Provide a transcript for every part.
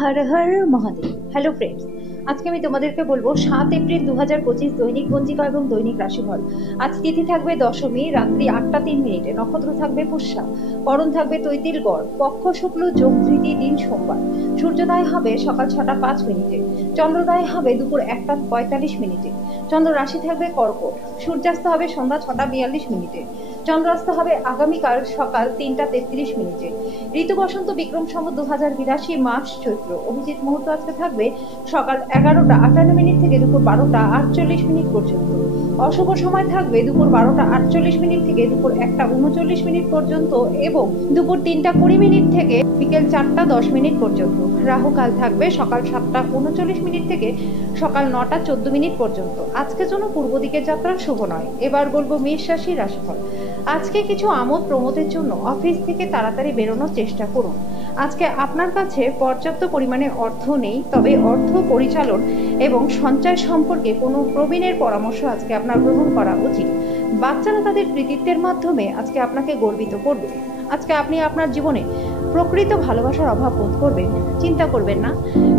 Har Har Mahadev. Hello friends, আজকে আমি তোমাদেরকে বলবো 7 এপ্রিল 2025 দৈনিক পঞ্জিকা এবং দৈনিক রাশিফল। আজ তিথি থাকবে দশমী, রাত্রি 8টা 3 মিনিটে, নক্ষত্র থাকবে পুষ্যা, করণ থাকবে তৈতিল গড়, পক্ষ শুক্ল, যোগ ধৃতি, দিন সোমবার। সূর্যোদয় হবে সকাল 6টা 5 মিনিটে, চন্দ্রোদয় হবে দুপুর 1টা 45 মিনিটে, চন্দ্র রাশি থাকবে কর্কট, সূর্যাস্ত হবে সন্ধ্যা 6টা 42 মিনিটে, চন্দ্রাস্ত হবে আগামীকাল সকাল 3টা 33 মিনিটে। ঋতু বসন্ত, বিক্রম সম্বত 2082, মাস চৈত্র। অভিজিৎ মুহূর্ত আজকে থাকবে সকাল 11টা 58 মিনিট থেকে দুপুর 12টা 48 মিনিট পর্যন্ত। অশুভ সময় থাকবে দুপুর 12টা 48 মিনিট থেকে দুপুর 1টা 39 মিনিট পর্যন্ত এবং দুপুর 3টা 20 মিনিট থেকে বিকেল 4টা 10 মিনিট পর্যন্ত। রাহু কাল থাকবে সকাল 7টা 39 মিনিট থেকে সকাল 9টা 14 মিনিট পর্যন্ত। আজকের জন্য পূর্ব দিকের যাত্রা শুভ নয়। এবার বলবো মেষ রাশি রাশিফল। আজকে কিছু আমোদ প্রমোদের জন্য অফিস থেকে তাড়াতাড়ি বেরোনোর চেষ্টা করুন। আজকে আপনার কাছে পর্যাপ্ত পরিমাণে অর্থ নেই, তবে অর্থ পরিচালন এবং সঞ্চয় সম্পর্কে কোনো প্রবীণের পরামর্শ আজকে আপনার গ্রহণ করা উচিত। বাচ্চারা তাদের কৃতিত্বের মাধ্যমে আজকে আপনাকে গর্বিত করবে। আজকে আপনি আপনার জীবনে প্রকৃত ভালোবাসার অভাব বোধ করবেন। চিন্তা করবেন না,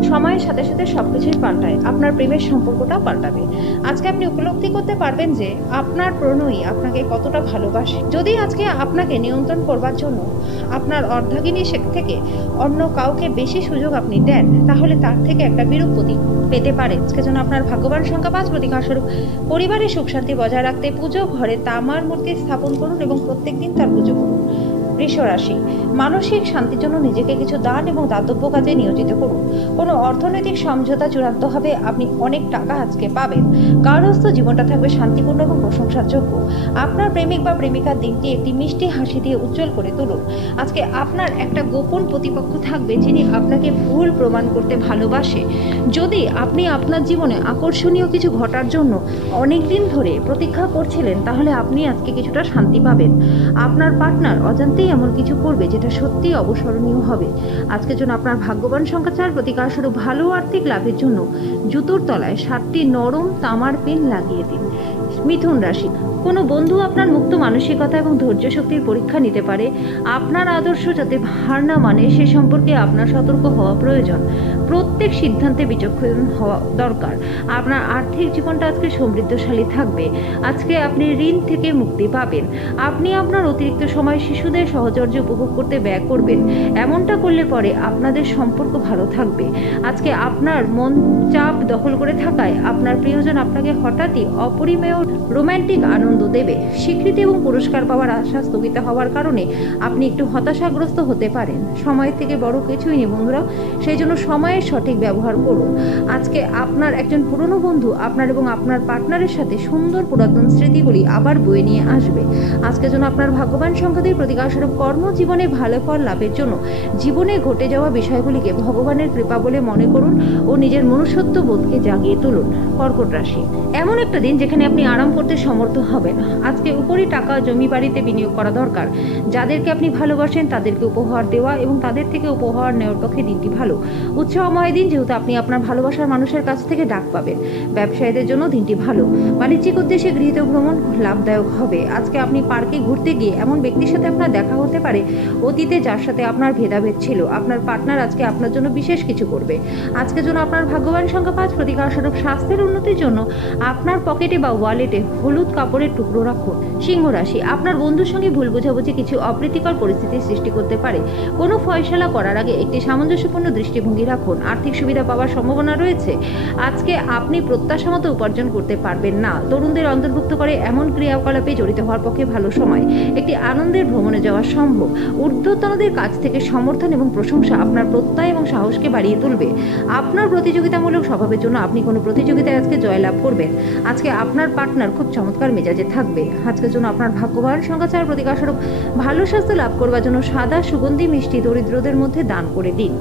সময়ের সাথে সাথে সবকিছুই পাল্টায়, আপনার প্রেমের সম্পর্কটা পাল্টাবে। আজকে আপনি উপলব্ধি করতে পারবেন যে আপনার প্রণয়ী আপনাকে কতটা ভালোবাসে। যদি আজকে আপনাকে নিয়ন্ত্রণ করবার জন্য আপনার অর্ধাঙ্গিনী থেকে অন্য কাউকে বেশি সুযোগ আপনি দেন, তাহলে তার থেকে একটা বিরূপ প্রতীক পেতে পারে। আজকে যেন আপনার ভাগ্যবান সংখ্যা 5, প্রতিকার স্বরূপ পরিবারের সুখ শান্তি বজায় রাখতে পুজো ঘরে তামার মূর্তি স্থাপন করুন এবং প্রত্যেকদিন তার পুজো করুন। বৃষ রাশি, মানসিক শান্তির জন্য নিজেকে কিছু দান এবং দাতব্য কাজে নিয়োজিত করুন। কোনো অর্থনৈতিক সমঝোতা চূড়ান্ত হবে, আপনি অনেক টাকা আজকে পাবেন। গার্হস্থ্য জীবনটা থাকবে শান্তিপূর্ণ এবং প্রশংসার যোগ্য। আপনার প্রেমিক বা প্রেমিকার দিনটি একটি মিষ্টি হাসি দিয়ে উজ্জ্বল করে তুলুন। আজকে আপনার একটা গোপন প্রতিপক্ষ থাকবে যিনি আপনাকে ভুল প্রমাণ করতে ভালোবাসে। যদি আপনি আপনার জীবনে আকর্ষণীয় কিছু ঘটার জন্য অনেক দিন ধরে প্রতীক্ষা করছিলেন, তাহলে আপনি আজকে কিছুটা শান্তি পাবেন। আপনার পার্টনার অজান্তেই এমন কিছু করবে যেটা সত্যিই অবসরণীয় হবে। আজকের জন্য আপনার ভাগ্যবান সংখ্যা 4, প্রতিকার স্বরূপ ভালো আর্থিক লাভের জন্য জুতোর তলায় 7টি নরম তামার পেন লাগিয়ে দিন। মিথুন রাশি, কোনো বন্ধু আপনার মুক্ত মানসিকতা এবং ধৈর্য শক্তির পরীক্ষা নিতে পারে। আপনার আদর্শ যাতে হার না মানে সে সম্পর্কে আপনার সতর্ক হওয়া প্রয়োজন। প্রত্যেক সিদ্ধান্তে বিচক্ষণ হওয়া দরকার। আপনার আর্থিক জীবনটা আজকে সমৃদ্ধশালী থাকবে। আজকে আপনি ঋণ থেকে মুক্তি পাবেন। আপনি আপনার অতিরিক্ত সময় শিশুদের সহচর্য উপভোগ করতে ব্যয় করবেন। এমনটা করলে পরে আপনাদের সম্পর্ক ভালো থাকবে। আজকে আপনার মন চাপ দখল করে থাকায় আপনার প্রিয়জন আপনাকে হঠাৎই অপরিমেয় রোম্যান্টিক আনন্দ দেবে। স্বীকৃতি এবং পুরস্কার পাওয়ার আশা স্থগিত হওয়ার কারণে আপনি একটু হতাশাগ্রস্ত হতে পারেন। সময় থেকে বড় কিছুই নেই বন্ধুরা, সেই জন্য সময়ের সঠিক ব্যবহার করুন। আজকে আপনার একজন পুরনো বন্ধু আপনার এবং আপনার পার্টনারের সাথে সুন্দর পুরাতন স্মৃতিগুলি আবার বয়ে নিয়ে আসবে। আজকের জন্য আপনার ভাগ্যবান সংখ্যা 2, প্রতিকার স্বরূপ কর্মজীবনে ভালো ফল লাভের জন্য জীবনে ঘটে যাওয়া বিষয়গুলিকে ভগবানের কৃপা বলে মনে করুন ও নিজের মনুষ্যত্ব বোধকে জাগিয়ে তুলুন। কর্কট রাশি, এমন একটা দিন যেখানে আপনি আরাম করতে সমর্থ হবেন। আজকে উপরি টাকা জমি বাড়িতে বিনিয়োগ করা দরকার। যাদেরকে আপনি ভালোবাসেন তাদেরকে উপহার দেওয়া এবং তাদের থেকে উপহার নেওয়ার পক্ষে দিনটি ভালো। উৎসবময় দিন, যেহেতু আপনি আপনার ভালোবাসার মানুষের কাছ থেকে ডাক পাবেন। ব্যবসায়ীদের জন্য দিনটি ভালো। বাণিজ্যিক উদ্দেশ্যে গৃহীত ভ্রমণ লাভদায়ক হবে। আজকে আপনি পার্কে ঘুরতে গিয়ে এমন ব্যক্তির সাথে আপনার দেখা হতে পারে অতীতে যার সাথে আপনার ভেদাভেদ ছিল। আপনার পার্টনার আজকে আপনার জন্য বিশেষ কিছু করবে। আজকের জন্য আপনার ভাগ্যবান সংখ্যা 5, প্রতিকার স্বরূপ স্বাস্থ্যের উন্নতির জন্য আপনার পকেটে বা ওয়ালেটে হলুদ কাপড়ের টুকরো রাখুন। সিংহ রাশি, আপনার বন্ধুর সঙ্গে ভুল বোঝাবুঝি কিছু অপ্রীতিকর পরিস্থিতির সৃষ্টি করতে পারে। কোনো ফয়সালা করার আগে একটি সামঞ্জস্যপূর্ণ দৃষ্টিভঙ্গি রাখুন। আর্থিক সুবিধা পাওয়ার সম্ভাবনা রয়েছে। আজকে আপনি প্রত্যাশা মতো উপার্জন করতে পারবেন না। তরুণদের অন্তর্ভুক্ত করে এমন ক্রিয়াকলাপে জড়িত হওয়ার পক্ষে ভালো সময়। একটি আনন্দের ভ্রমণে যাওয়া সম্ভব। ঊর্ধ্বতনদের কাছ থেকে সমর্থন এবং প্রশংসা আপনার প্রত্যয় এবং সাহসকে বাড়িয়ে তুলবে। আপনার প্রতিযোগিতামূলক স্বভাবের জন্য আপনি কোনো প্রতিযোগিতায় আজকে জয়লাভ করবেন। আজকে আপনার পার্টনার খুব চমৎকার মেজাজে থাকবে। আজকের জন্য আপনার ভাগ্যবান সংখ্যা 4, প্রতিকার স্বরূপ ভালো স্বাস্থ্য লাভ করবার জন্য সাদা সুগন্ধি মিষ্টি দরিদ্রদের মধ্যে দান করে দিন।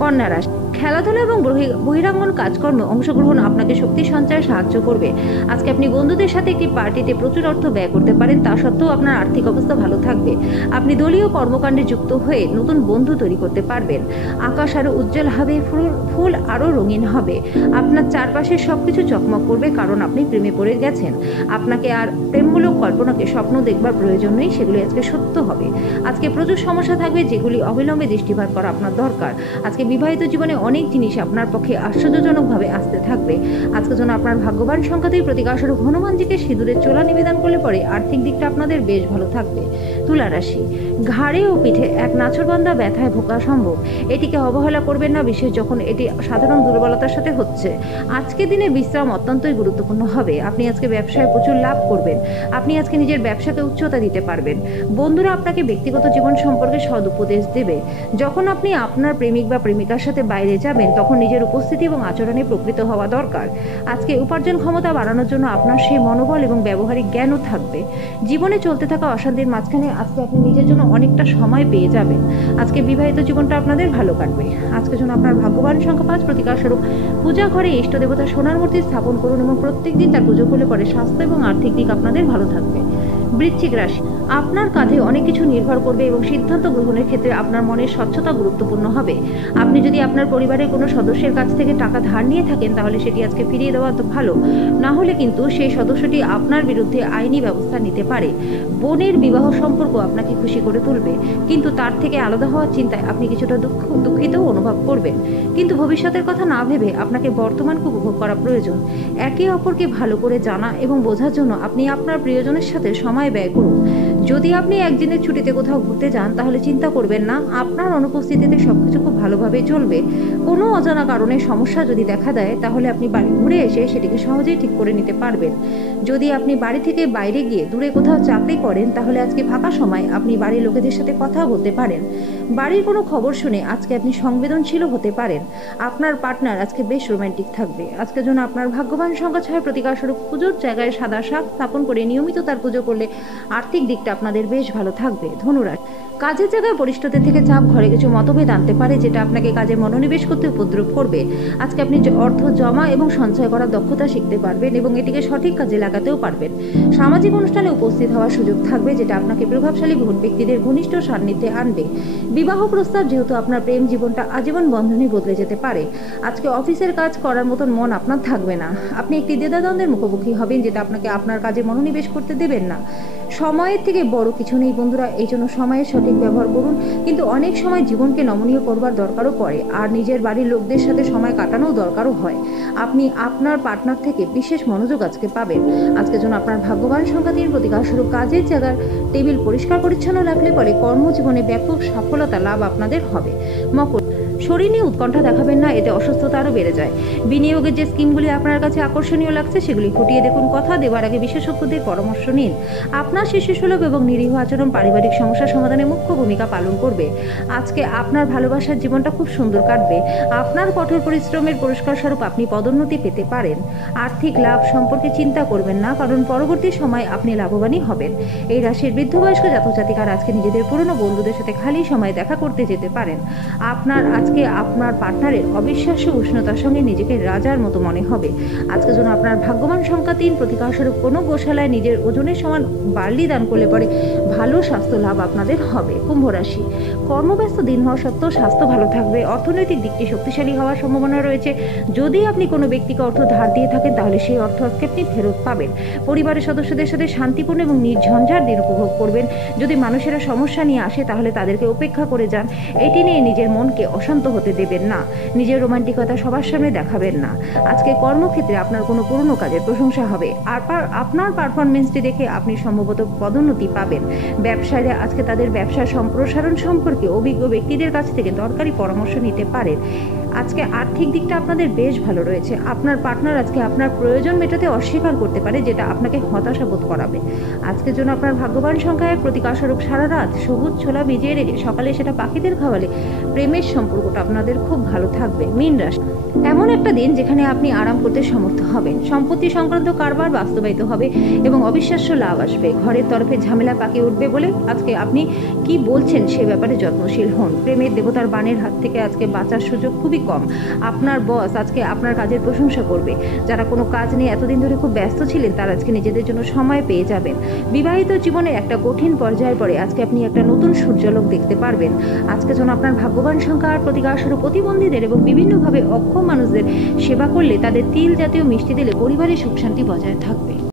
কন্যা রাশি, খেলাধুলা এবং বহিরাঙ্গন কাজকর্মে অংশগ্রহণ আপনাকে শক্তি সঞ্চয়ে সাহায্য করবে। আজকে আপনি বন্ধুদের সাথে একটি পার্টিতে প্রচুর অর্থ ব্যয় করতে পারেন, তা সত্ত্বেও আপনার আর্থিক অবস্থা ভালো থাকবে। আপনি দলীয় কর্মকাণ্ডে যুক্ত হয়ে নতুন বন্ধু তৈরি করতে পারবেন। আকাশ আরও উজ্জ্বল হবে, ফুল আরও রঙিন হবে। আপনার চারপাশের সবকিছু চকমক করবে, কারণ আপনি প্রেমে পড়ে গেছেন। আপনাকে আর প্রেমমূলক কল্পনাকে স্বপ্ন দেখবার প্রয়োজন নেই, সেগুলি আজকে সত্য হবে। আজকে প্রচুর সমস্যা থাকবে যেগুলি অবিলম্বে দৃষ্টিপাত করা আপনার দরকার। আজকে বিবাহিত জীবনে অনেক জিনিস আপনার পক্ষে আশ্চর্যজনকভাবে আসতে থাকবে। আজকের জন্য আপনার ভাগ্যবান সংখ্যাতেই প্রতিকারস্বরূপ হনুমানজিকে সিঁদুরের চোলা নিবেদন করলে পরে আর্থিক দিকটা আপনাদের বেশ ভালো থাকবে। তুলা রাশি, ঘাড়ে ও পিঠে এক নাছোড়বান্ধা ব্যথায় ভোগা সম্ভব। এটিকে অবহেলা করবেন না, বিশেষ যখন এটি সাধারণ দুর্বলতার সাথে হচ্ছে। আজকের দিনে বিশ্রাম অত্যন্তই গুরুত্বপূর্ণ হবে। আপনি আজকে ব্যবসায় প্রচুর লাভ করবেন। আপনি আজকে নিজের ব্যবসাকে উচ্চতা দিতে পারবেন। বন্ধুরা আপনাকে ব্যক্তিগত জীবন সম্পর্কে সদ উপদেশ দেবে। যখন আপনি আপনার প্রেমিক বা প্রেমিকার সাথে বাইরে যাবেন তখন নিজের উপস্থিতি এবং আচরণে প্রকৃত হওয়া দরকার। আজকে উপার্জন ক্ষমতা বাড়ানোর জন্য আপনার সেই মনোবল এবং ব্যবহারিক জ্ঞানও থাকবে। জীবনে চলতে থাকা অশান্তির মাঝখানে আজকে আপনি নিজের জন্য অনেকটা সময় পেয়ে যাবেন। আজকে বিবাহিত জীবনটা আপনাদের ভালো কাটবে। আজকের জন্য আপনার ভাগ্যবান সংখ্যা 5, প্রতিকারস্বরূপ পূজা ঘরে ইষ্ট দেবতা সোনার মূর্তি স্থাপন করুন এবং প্রত্যেক দিন তার পুজো করলে পরে স্বাস্থ্য এবং আর্থিক দিক আপনাদের ভালো থাকবে। বৃশ্চিক রাশি, আপনার কাঁধে অনেক কিছু নির্ভর করবে এবং সিদ্ধান্ত গ্রহণের ক্ষেত্রে আপনার মনের স্বচ্ছতা গুরুত্বপূর্ণ হবে। আপনি যদি আপনার পরিবারের কোনো সদস্যের কাছ থেকে টাকা ধার নিয়ে থাকেন তাহলে সেটি আজকে ফিরিয়ে দেওয়া তো ভালো, না হলে কিন্তু সেই সদস্যটি আপনার বিরুদ্ধে আইনি ব্যবস্থা নিতে পারে। বোনের বিবাহ সম্পর্ক আপনাকে খুশি করে তুলবে, কিন্তু তার থেকে আলাদা হওয়ার চিন্তায় আপনি কিছুটা দুঃখিত অনুভব করবেন। কিন্তু ভবিষ্যতের কথা না ভেবে আপনাকে বর্তমানকে উপভোগ করা প্রয়োজন। একে অপরকে ভালো করে জানা এবং বোঝার জন্য আপনি আপনার প্রিয়জনের সাথে সময় ব্যয় করুন। যদি আপনি একদিনের ছুটিতে কোথাও ঘুরতে যান তাহলে চিন্তা করবেন না, আপনার অনুপস্থিতিতে সবকিছু খুব ভালোভাবে চলবে। কোনো অজানা কারণে সমস্যা যদি দেখা দেয় তাহলে আপনি বাড়ি ঘুরে এসে সেটিকে সহজেই ঠিক করে নিতে পারবেন। যদি আপনি বাড়ি থেকে বাইরে গিয়ে দূরে কোথাও চাকরি করেন তাহলে আজকে ফাঁকা সময় আপনি বাড়ির লোকেদের সাথে কথা বলতে পারেন। বাড়ির কোনো খবর শুনে আজকে আপনি সংবেদনশীল হতে পারেন। আপনার পার্টনার আজকে বেশ রোমান্টিক থাকবে। আজকের জন্য আপনার ভাগ্যবান সংখ্যা 6, প্রতিকারস্বরূপ পুজোর জায়গায় সাদা শাক স্থাপন করে নিয়মিত তার পুজো করলে আর্থিক দিকটা আপনাদের বেশ ভালো থাকবে। ধনুরাশি, কাজের জায়গায় বরিষ্ঠদের থেকে চাপ ঘরে কিছু মতভেদ আনতে পারে যেটা আপনাকে কাজে মনোনিবেশ করতে উপদ্রব করবে। আজকে আপনি অর্থ জমা এবং সঞ্চয় করার দক্ষতা শিখতে পারবেন এবং এটিকে সঠিক কাজে লাগাতেও পারবেন। সামাজিক অনুষ্ঠানে উপস্থিত হওয়ার সুযোগ থাকবে যেটা আপনাকে প্রভাবশালী ব্যক্তিদের ঘনিষ্ঠ সান্নিধ্যে আনবে। বিবাহ প্রস্তাব যেহেতু আপনার প্রেম জীবনটা আজীবন বন্ধনে বদলে যেতে পারে। আজকে অফিসের কাজ করার মতন মন আপনার থাকবে না। আপনি একটি দ্বিধাদ্বন্দ্বের মুখোমুখি হবেন যেটা আপনাকে আপনার কাজে মনোনিবেশ করতে দেবেন না। সময়ের থেকে বড় কিছু নেই বন্ধুরা, এই জন্য সময়ের সঠিক ব্যবহার করুন। কিন্তু অনেক সময় জীবনকে নমনীয় করবার দরকারও পড়ে, আর নিজের বাড়ির লোকদের সাথে সময় কাটানোও দরকারও হয়। আপনি আপনার পার্টনার থেকে বিশেষ মনোযোগ আজকে পাবেন। আজকের জন্য আপনার ভাগ্যবান সংখ্যা 3, প্রতিকারস্বরূপ কাজের জায়গার টেবিল পরিষ্কার পরিচ্ছন্ন রাখলে পরে কর্মজীবনে ব্যাপক সফলতা লাভ আপনাদের হবে। মকর, শরীর নিয়ে উৎকণ্ঠা দেখাবেন না, এতে অসুস্থতা আরও বেড়ে যায়। বিনিয়োগের যে স্কিমগুলি আপনার কাছে আকর্ষণীয় লাগছে সেগুলি খতিয়ে দেখুন। কথা দেওয়ার আগে বিশেষজ্ঞদের পরামর্শ নিন। আপনার শিশুসুলভ এবং নিরীহ আচরণ পারিবারিক সমস্যা সমাধানে মুখ্য ভূমিকা পালন করবে। আজকে আপনার ভালোবাসার জীবনটা খুব সুন্দর কাটবে। আপনার কঠোর পরিশ্রমের পুরস্কার স্বরূপ আপনি পদোন্নতি পেতে পারেন। আর্থিক লাভ সম্পর্কে চিন্তা করবেন না, কারণ পরবর্তী সময় আপনি লাভবানই হবেন। এই রাশির বৃদ্ধবয়স্ক জাতক জাতিকারা আজকে নিজেদের পুরনো বন্ধুদের সাথে খালি সময় দেখা করতে যেতে পারেন। আজকে আপনার পার্টনারের অবিশ্বাস্য উষ্ণতার সঙ্গে নিজেকে রাজার মতো মনে হবে। আজকের জন্য আপনার ভাগ্যবান সংখ্যা 3, প্রতিকারস্বরূপ কোনো গোশালায় নিজের ওজনের সমান বার্লি দান করলে পরে ভালো স্বাস্থ্য লাভ আপনাদের হবে। কুম্ভ রাশি, কর্মব্যস্ত দিন হওয়া সত্ত্বেও স্বাস্থ্য ভালো থাকবে। অর্থনৈতিক দিকটি শক্তিশালী হওয়ার সম্ভাবনা রয়েছে। যদি আপনি কোনো ব্যক্তিকে অর্থ ধার দিয়ে থাকেন তাহলে সেই অর্থ আজকে আপনি ফেরত পাবেন। পরিবারের সদস্যদের সাথে শান্তিপূর্ণ এবং নির্ঝঞ্ঝাট দিন উপভোগ করবেন। যদি মানুষেরা সমস্যা নিয়ে আসে তাহলে তাদেরকে উপেক্ষা করে যান। এটি নিয়ে নিজের মনকে অশান্ত হতে দেবেন না। নিজের রোমান্টিকতা সবার সামনে দেখাবেন না। আজকে কর্মক্ষেত্রে আপনার কোনো পুরনো কাজের প্রশংসা হবে। আপনার পারফরমেন্সটি দেখে আপনি সম্ভবত পদোন্নতি পাবেন। ব্যবসায়ীরা আজকে তাদের ব্যবসার সম্প্রসারণ সম্পর্কে অভিজ্ঞ ব্যক্তিদের কাছ থেকে দরকারি পরামর্শ নিতে পারেন। আজকে আর্থিক দিকটা আপনাদের বেশ ভালো রয়েছে। আপনার পার্টনার আজকে আপনার প্রয়োজন মেটাতে অস্বীকার করতে পারে, যেটা আপনাকে হতাশা বোধ করাবে। আজকের জন্য আপনার ভাগ্যবান সংখ্যা 1, প্রতিকারস্বরূপ সারা রাত সবুজ ছোলা ভিজিয়ে রেখে সকালে সেটা পাখিদের খাওয়ালে প্রেমের সম্পর্কটা আপনাদের খুব ভালো থাকবে। মীন রাশি, এমন একটা দিন যেখানে আপনি আরাম করতে সমর্থ হবেন। সম্পত্তি সংক্রান্ত কারবার বাস্তবায়িত হবে এবং অবিশ্বাস্য লাভ আসবে। ঘরের তরফে ঝামেলা পাকিয়ে উঠবে বলে আজকে আপনি কি বলছেন সে ব্যাপারে যত্নশীল হন। প্রেমের দেবতার বাণের হাত থেকে আজকে বাঁচার সুযোগ খুবই কম। আপনার বস আজকে আপনার কাজের প্রশংসা করবে। যারা কোনো কাজ নিয়ে এতদিন ধরে খুব ব্যস্ত ছিলেন তারা আজকে নিজেদের জন্য সময় পেয়ে যাবেন। বিবাহিত জীবনের একটা কঠিন পর্যায়ের পরে আজকে আপনি একটা নতুন সূর্যালোক দেখতে পারবেন। আজকে যেন আপনার ভাগ্যবান সংখ্যা আর প্রতিকারস্বরূপ প্রতিবন্ধীদের এবং বিভিন্নভাবে অক্ষম মানুষদের সেবা করলে তাদের তিল জাতীয় মিষ্টি দিলে পরিবারের সুখ শান্তি বজায় থাকবে।